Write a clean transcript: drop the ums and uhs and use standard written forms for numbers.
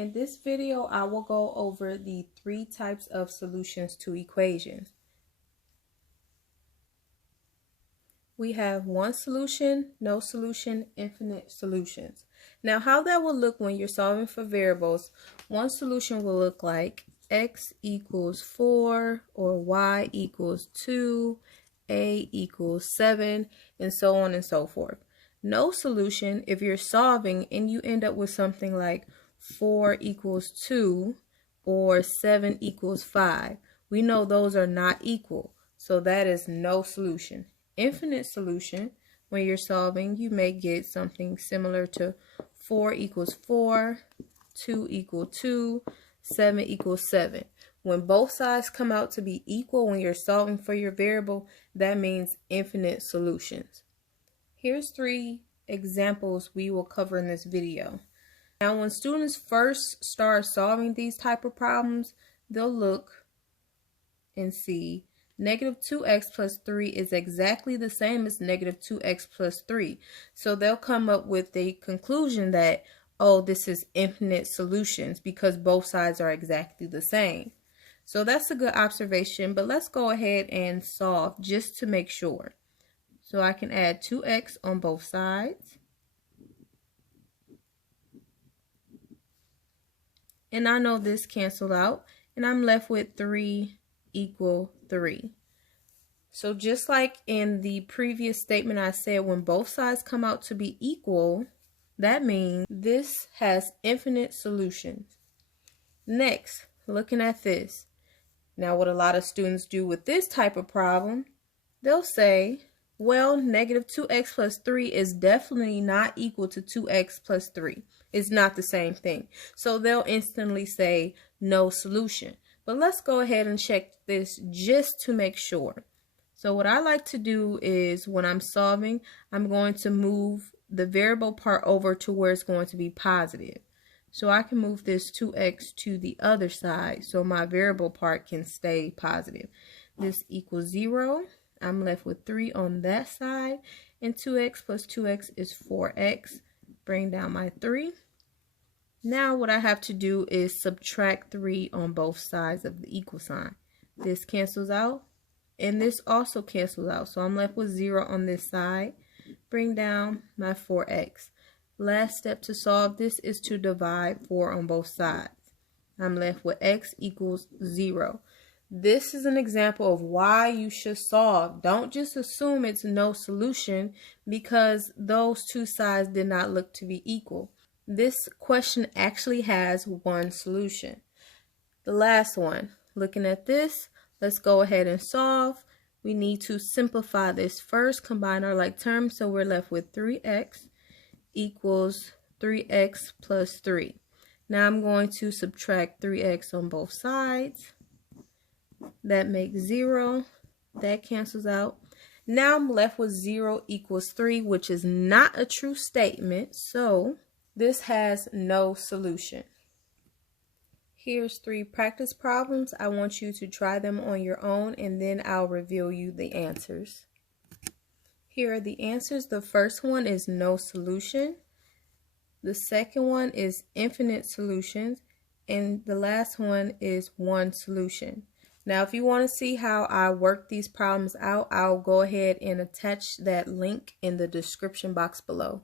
In this video, I will go over the 3 types of solutions to equations. We have one solution, no solution, infinite solutions. Now, how that will look when you're solving for variables, one solution will look like x equals 4 or y equals 2, a equals 7, and so on and so forth. No solution, if you're solving and you end up with something like 4 equals 2 or 7 equals 5, we know those are not equal, so that is no solution. Infinite solution, when you're solving, you may get something similar to 4 equals 4, 2 equals 2, 7 equals 7. When both sides come out to be equal when you're solving for your variable, that means infinite solutions. Here's 3 examples we will cover in this video. Now, when students first start solving these type of problems, they'll look and see negative 2x plus 3 is exactly the same as negative 2x plus 3. So they'll come up with the conclusion that, oh, this is infinite solutions because both sides are exactly the same. So that's a good observation, but let's go ahead and solve just to make sure. So I can add 2x on both sides. And I know this canceled out, and I'm left with 3 equal 3. So just like in the previous statement I said, when both sides come out to be equal, that means this has infinite solutions. Next, looking at this. Now, what a lot of students do with this type of problem, they'll say, well, negative 2x plus 3 is definitely not equal to 2x plus 3. It's not the same thing. So they'll instantly say no solution. But let's go ahead and check this just to make sure. So what I like to do is when I'm solving, I'm going to move the variable part over to where it's going to be positive. So I can move this 2x to the other side so my variable part can stay positive. This equals 0. I'm left with 3 on that side, and 2x plus 2x is 4x. Bring down my 3. Now what I have to do is subtract 3 on both sides of the equal sign. This cancels out, and this also cancels out. So I'm left with 0 on this side. Bring down my 4x. Last step to solve this is to divide 4 on both sides. I'm left with x equals 0. This is an example of why you should solve. Don't just assume it's no solution because those two sides did not look to be equal. This question actually has one solution. The last one, looking at this, let's go ahead and solve. We need to simplify this first, combine our like terms, so we're left with 3x equals 3x plus 3. Now I'm going to subtract 3x on both sides. That makes 0. That cancels out. Now I'm left with 0 equals 3, which is not a true statement, so this has no solution. Here's 3 practice problems. I want you to try them on your own, and then I'll reveal you the answers. Here are the answers. The first one is no solution. The second one is infinite solutions. And the last one is one solution. Now, if you want to see how I work these problems out, I'll go ahead and attach that link in the description box below.